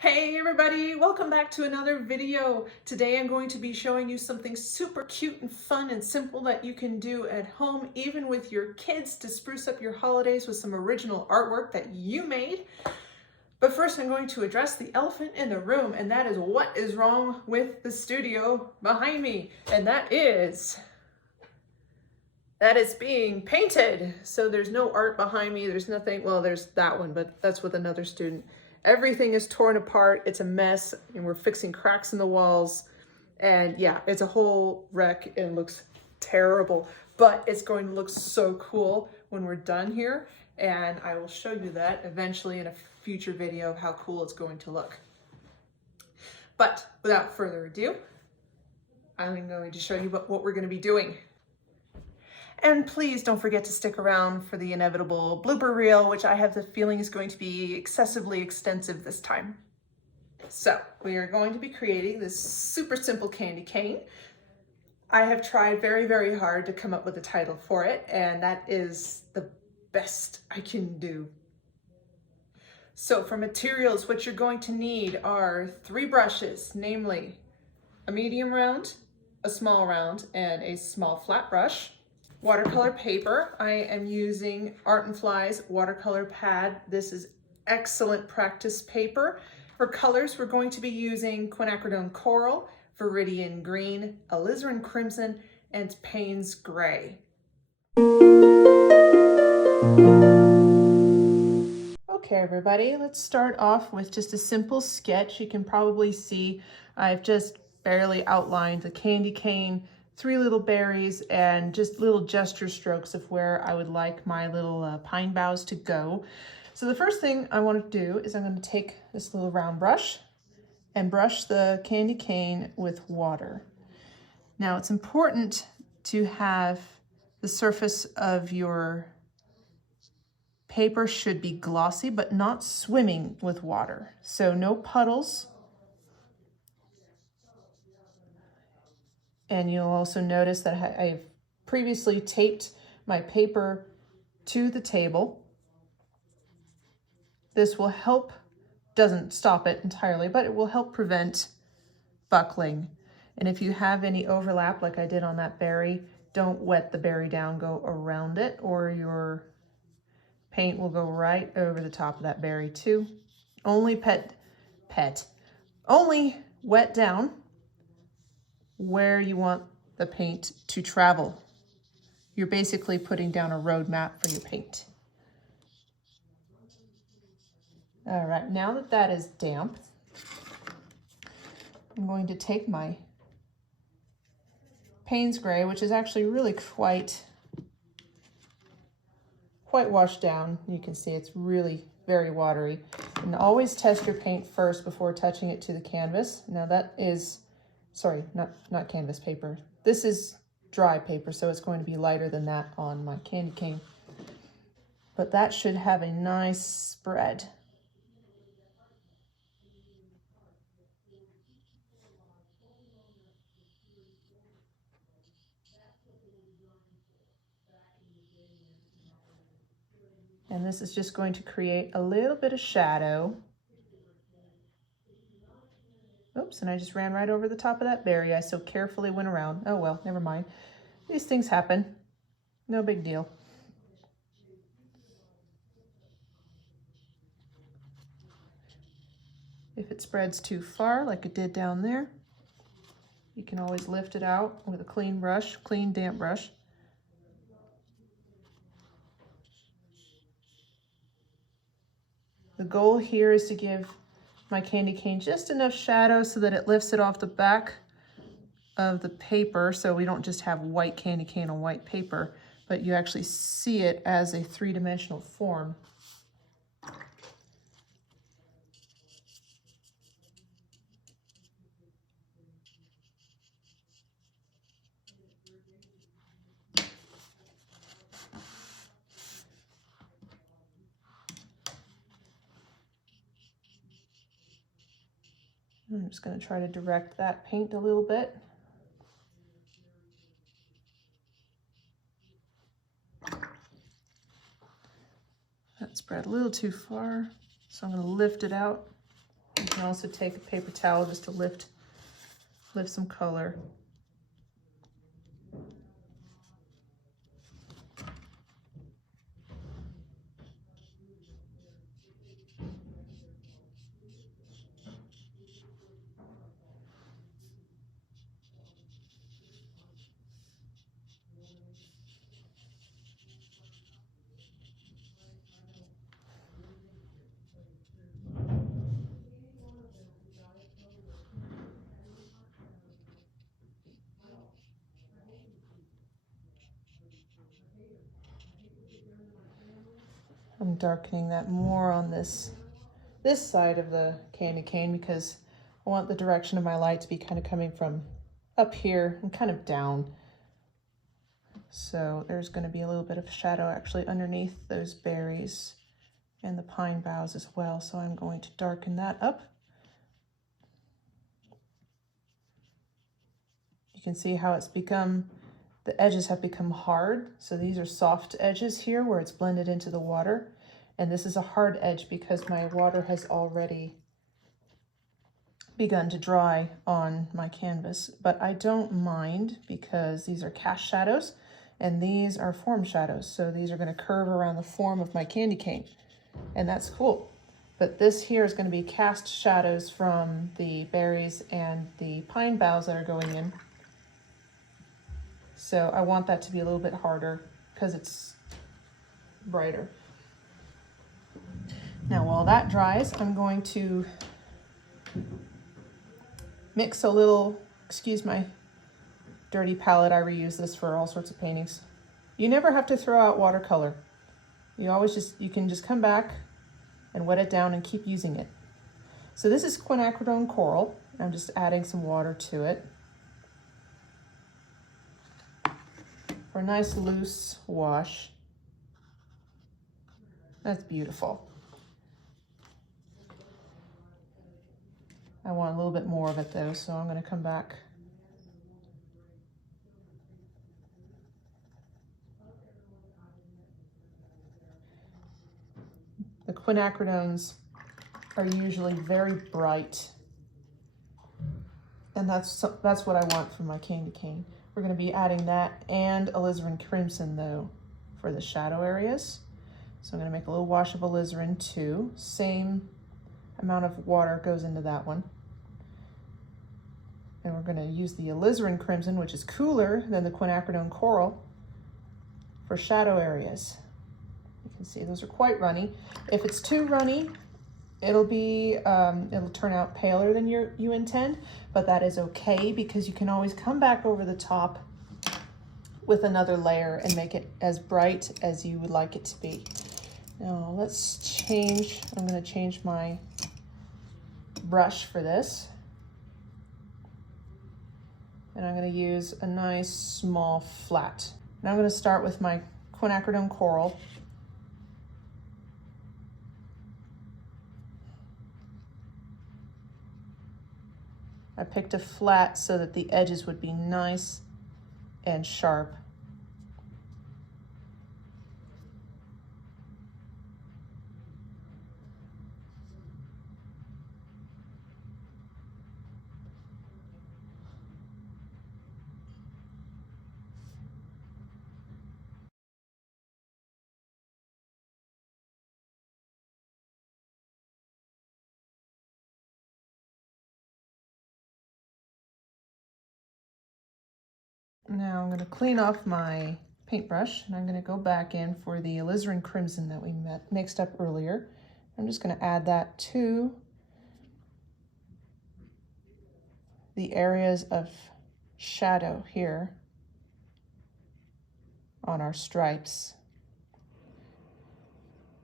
Hey everybody, welcome back to another video. Today I'm going to be showing you something super cute and fun and simple that you can do at home, even with your kids, to spruce up your holidays with some original artwork that you made. But first I'm going to address the elephant in the room, and that is what is wrong with the studio behind me. And that is being painted. So there's no art behind me. There's nothing. Well, there's that one, but that's with another student. Everything is torn apart. It's a mess, and we're fixing cracks in the walls. And yeah, it's a whole wreck and looks terrible, but it's going to look so cool when we're done here. And I will show you that eventually in a future video of how cool it's going to look. But without further ado, I'm going to show you what we're going to be doing. And please don't forget to stick around for the inevitable blooper reel, which I have the feeling is going to be excessively extensive this time. So we are going to be creating this super simple candy cane. I have tried very, very hard to come up with a title for it, and that is the best I can do. So for materials, what you're going to need are 3 brushes, namely a medium round, a small round, and a small flat brush. Watercolor paper. I am using Art & Fly's watercolor pad. This is excellent practice paper. For colors, we're going to be using quinacridone coral, viridian green, alizarin crimson, and Payne's gray. Okay, everybody, let's start off with just a simple sketch. You can probably see I've just barely outlined the candy cane, 3 little berries, and just little gesture strokes of where I would like my little pine boughs to go. So the first thing I want to do is I'm going to take this little round brush and brush the candy cane with water. Now it's important to have the surface of your paper should be glossy, but not swimming with water. So no puddles. And you'll also notice that I've previously taped my paper to the table. This will help, doesn't stop it entirely, but it will help prevent buckling. And if you have any overlap, like I did on that berry, don't wet the berry down, go around it, or your paint will go right over the top of that berry too. Only only wet down where you want the paint to travel. You're basically putting down a road map for your paint. All right, now that that is damp, I'm going to take my Payne's gray, which is actually really quite washed down. You can see it's really very watery. And always test your paint first before touching it to the canvas. Now that is, sorry, not canvas paper. This is dry paper, so it's going to be lighter than that on my candy cane. But that should have a nice spread. And this is just going to create a little bit of shadow. Oops, and I just ran right over the top of that berry. I so carefully went around. Oh well, never mind. These things happen. No big deal. If it spreads too far, like it did down there, you can always lift it out with a clean brush, clean damp brush. The goal here is to give my candy cane just enough shadow so that it lifts it off the back of the paper, so we don't just have white candy cane on white paper, but you actually see it as a 3-dimensional form. I'm just going to try to direct that paint a little bit. That spread a little too far, so I'm going to lift it out and can also take a paper towel just to lift some color. I'm darkening that more on this side of the candy cane because I want the direction of my light to be kind of coming from up here and kind of down. So there's going to be a little bit of shadow actually underneath those berries and the pine boughs as well. So I'm going to darken that up. You can see how it's become, the edges have become hard. So these are soft edges here where it's blended into the water. And this is a hard edge because my water has already begun to dry on my canvas. But I don't mind because these are cast shadows and these are form shadows. So these are going to curve around the form of my candy cane. And that's cool. But this here is going to be cast shadows from the berries and the pine boughs that are going in. So I want that to be a little bit harder because it's brighter. Now while that dries, I'm going to mix a little, excuse my dirty palette, I reuse this for all sorts of paintings. You never have to throw out watercolor. You can just come back and wet it down and keep using it. So this is quinacridone coral. I'm just adding some water to it for a nice loose wash. That's beautiful. I want a little bit more of it though, so I'm going to come back. The quinacridones are usually very bright, and that's what I want from my candy cane. We're going to be adding that and alizarin crimson though for the shadow areas. So I'm going to make a little wash of alizarin too. Same amount of water goes into that one. And we're going to use the alizarin crimson, which is cooler than the quinacridone coral, for shadow areas. You can see those are quite runny. If it's too runny, it'll turn out paler than you intend, but that is okay because you can always come back over the top with another layer and make it as bright as you would like it to be. Now I'm going to change my brush for this. And I'm going to use a nice small flat. Now I'm going to start with my quinacridone coral. I picked a flat so that the edges would be nice and sharp. Now I'm going to clean off my paintbrush and I'm going to go back in for the alizarin crimson that we mixed up earlier. I'm just going to add that to the areas of shadow here on our stripes.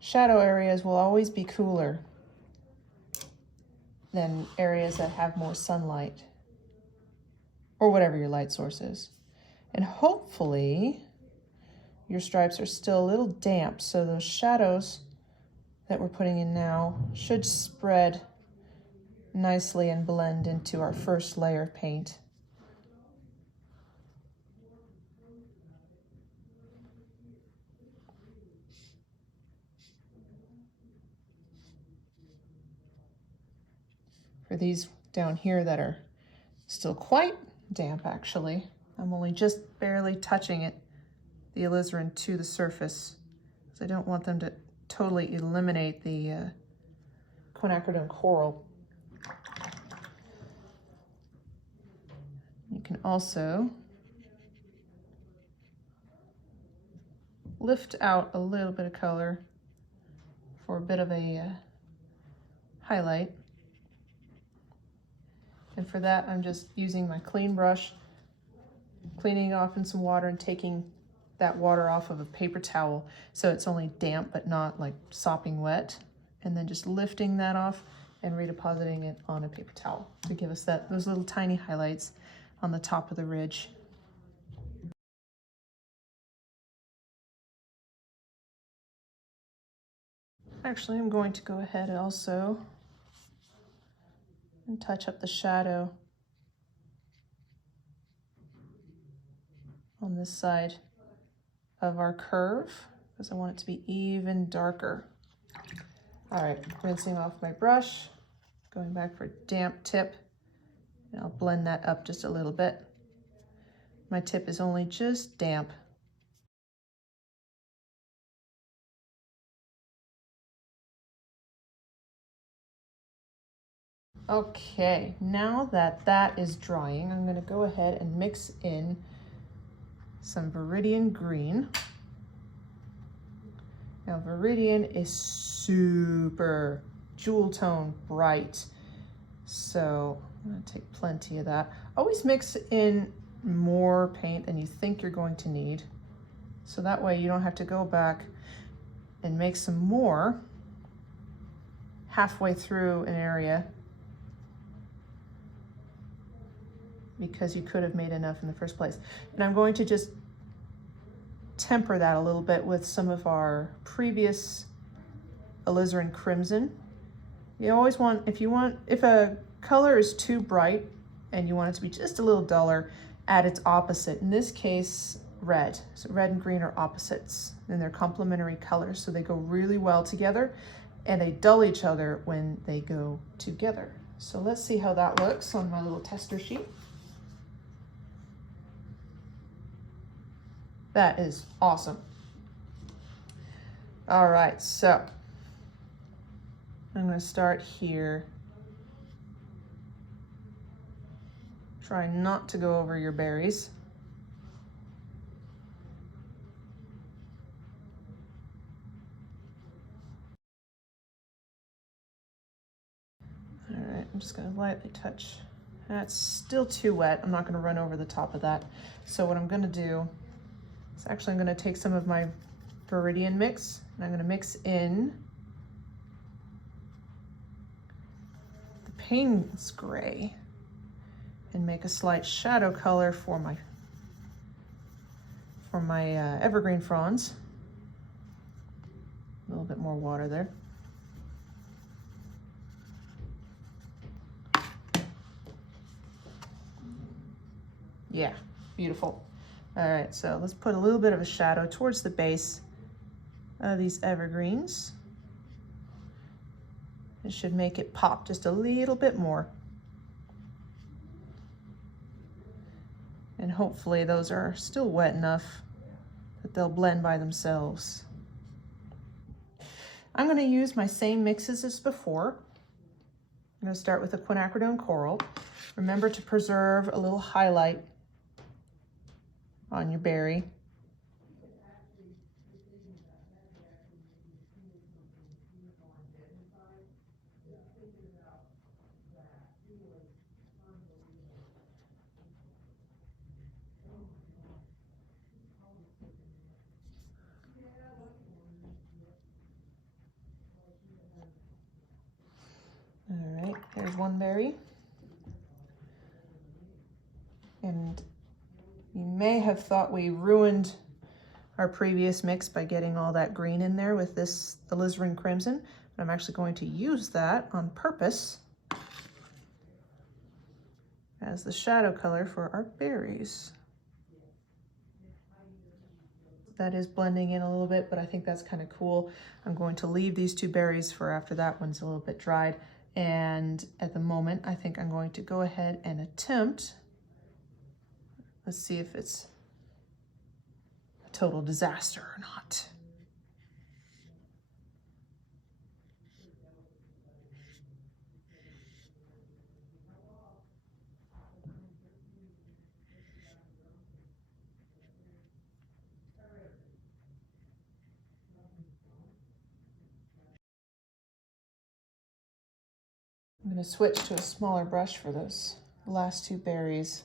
Shadow areas will always be cooler than areas that have more sunlight or whatever your light source is. And hopefully your stripes are still a little damp, so those shadows that we're putting in now should spread nicely and blend into our first layer of paint. For these down here that are still quite damp, actually, I'm only just barely touching it, the alizarin, to the surface, because I don't want them to totally eliminate the quinacridone coral. You can also lift out a little bit of color for a bit of a highlight. And for that, I'm just using my clean brush, cleaning it off in some water and taking that water off of a paper towel so it's only damp but not like sopping wet. And then just lifting that off and redepositing it on a paper towel to give us those little tiny highlights on the top of the ridge. Actually, I'm going to go ahead also and touch up the shadow on this side of our curve because I want it to be even darker. All right, rinsing off my brush, going back for a damp tip, and I'll blend that up just a little bit. My tip is only just damp. Okay, now that that is drying, I'm going to go ahead and mix in some Viridian green. Now Viridian is super jewel tone bright, so I'm going to take plenty of that. Always mix in more paint than you think you're going to need, so that way you don't have to go back and make some more halfway through an area because you could have made enough in the first place. And I'm going to just temper that a little bit with some of our previous alizarin crimson. You always want, if a color is too bright and you want it to be just a little duller, add its opposite. In this case, red. So red and green are opposites, and they're complementary colors, so they go really well together, and they dull each other when they go together. So let's see how that looks on my little tester sheet. That is awesome. All right, so I'm going to start here. Try not to go over your berries. All right, I'm just going to lightly touch. That's still too wet. I'm not going to run over the top of that. So what I'm going to do is actually I'm going to take some of my Viridian mix and I'm going to mix in the Payne's gray and make a slight shadow color for my evergreen fronds. A little bit more water there. Yeah, beautiful. All right, so let's put a little bit of a shadow towards the base of these evergreens. It should make it pop just a little bit more. And hopefully those are still wet enough that they'll blend by themselves. I'm going to use my same mixes as before. I'm going to start with the quinacridone coral. Remember to preserve a little highlight on your berry. All right, there's one berry. And you may have thought we ruined our previous mix by getting all that green in there with this alizarin crimson, but I'm actually going to use that on purpose as the shadow color for our berries. That is blending in a little bit, but I think that's kind of cool. I'm going to leave these two berries for after that one's a little bit dried And at the moment, I think I'm going to go ahead and attempt, let's see if it's a total disaster or not. I'm going to switch to a smaller brush for those last two berries.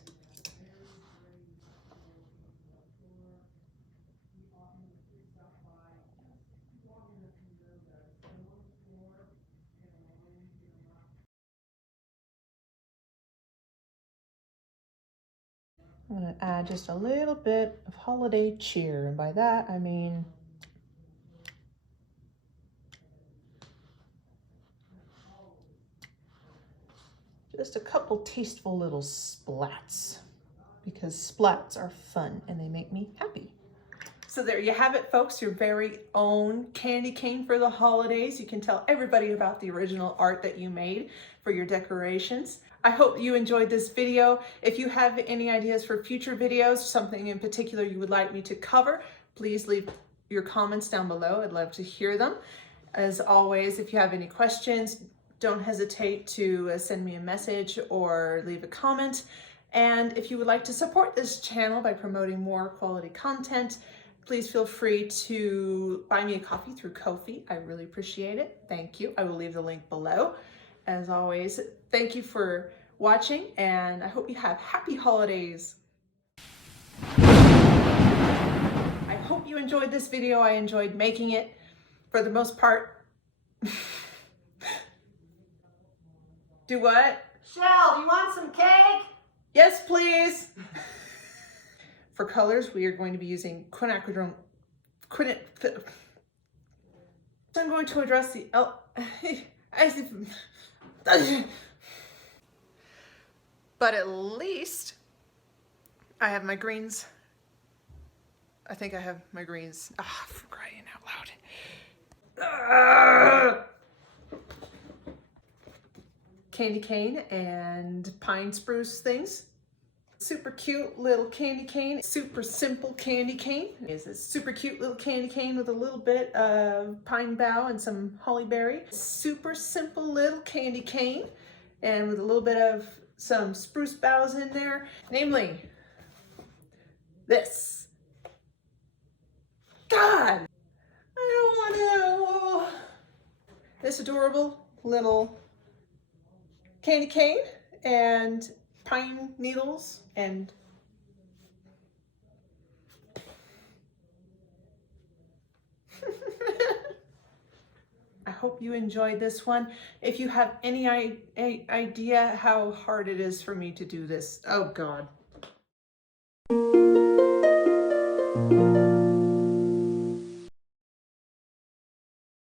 I'm going to add just a little bit of holiday cheer, and by that I mean just a couple tasteful little splats, because splats are fun and they make me happy. So there you have it, folks, your very own candy cane for the holidays. You can tell everybody about the original art that you made for your decorations. I hope you enjoyed this video. If you have any ideas for future videos, something in particular you would like me to cover, please leave your comments down below. I'd love to hear them. As always, if you have any questions, don't hesitate to send me a message or leave a comment. And if you would like to support this channel by promoting more quality content, please feel free to buy me a coffee through Ko-fi. I really appreciate it. Thank you. I will leave the link below. As always, thank you for watching, and I hope you have happy holidays. I hope you enjoyed this video. I enjoyed making it for the most part. Do what? Shell, do you want some cake? Yes, please. For colors, we are going to be using quinacridone. So I'm going to address the but at least I have my greens. I think I have my greens. Ah, for crying out loud. Candy cane and pine spruce things. Super cute little candy cane, super simple candy cane. It's a super cute little candy cane with a little bit of pine bough and some holly berry. Super simple little candy cane, and with a little bit of some spruce boughs in there, namely this. God, I don't want to. This adorable little candy cane and pine needles and I hope you enjoyed this one. If you have any idea how hard it is for me to do this, oh God.